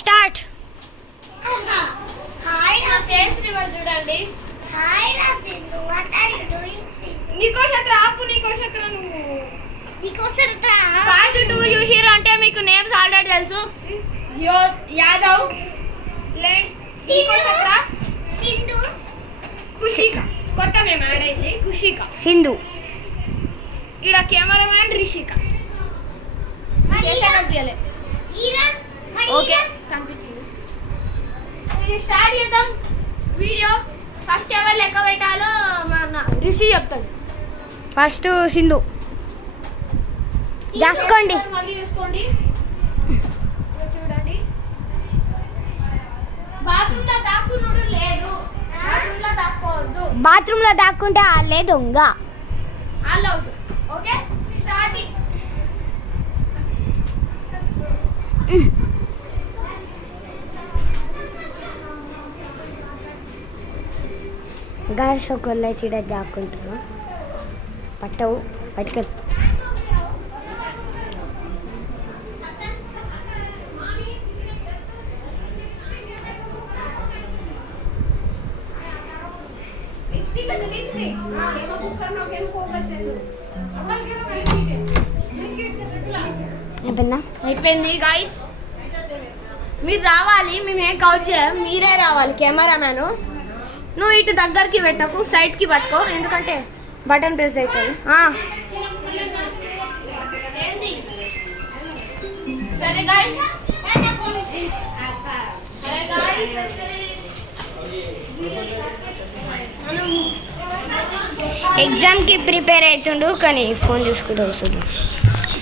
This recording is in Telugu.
స్టార్ట్. హాయ్ నా ఫేస్ రివర్ చూడండి. హాయ్ నా Sindhu, what are you doing Sindhu? నీకో శత్ర ఆపు, నీకో శత్ర నువ్వు నీకోసరతా పార్ట్ 2 చూసిర్రు అంటే మీకు నేమ్స్ ఆల్రెడీ తెలుసు. యాదవ్, నీకో శత్ర, సింధు, ఖుషిక. కొత్త నేమ్ యాడ్ అయింది, ఖుషిక. సింధు. ఇక్కడ కెమెరామ్యాన్ రిషిక. ఓకే కనిపించింది. ఇది స్టార్ట్ చేద్దాం వీడియో. ఫస్ట్ ఎవరు లెక్క పెట్టాలో మన రిషి చెప్తాడు. ఫస్ట్ సింధు. చేసుకోండి. మళ్ళీ చేసుకోండి. చూడండి, బాత్రూమ్ లో దాక్కునుడు లేదు, బాత్రూమ్ లో దాక్కోవద్దు, బాత్రూమ్ లో దాక్కుంటే ఆలే దొంగ. All out. Okay starting. Guys ఒకళ్ళు అయితే ఇక్కడ దాక్కుంటారు. పట్టవు, పట్టుకెళ్ళి. అయిపోయిందా? అయిపోయింది గాయస్. మీరు రావాలి, మేము ఏం కౌంట్ చేయం, మీరే రావాలి. కెమెరామ్యాన్ నువ్వు ఇటు దగ్గరికి పెట్టకు, సైడ్స్కి పట్టుకో, ఎందుకంటే బటన్ ప్రెస్ అవుతుంది. సరే గాయస్, ఎగ్జామ్కి ప్రిపేర్ అవుతుండు కానీ ఫోన్ చూసుకుంటూ వస్తుంది.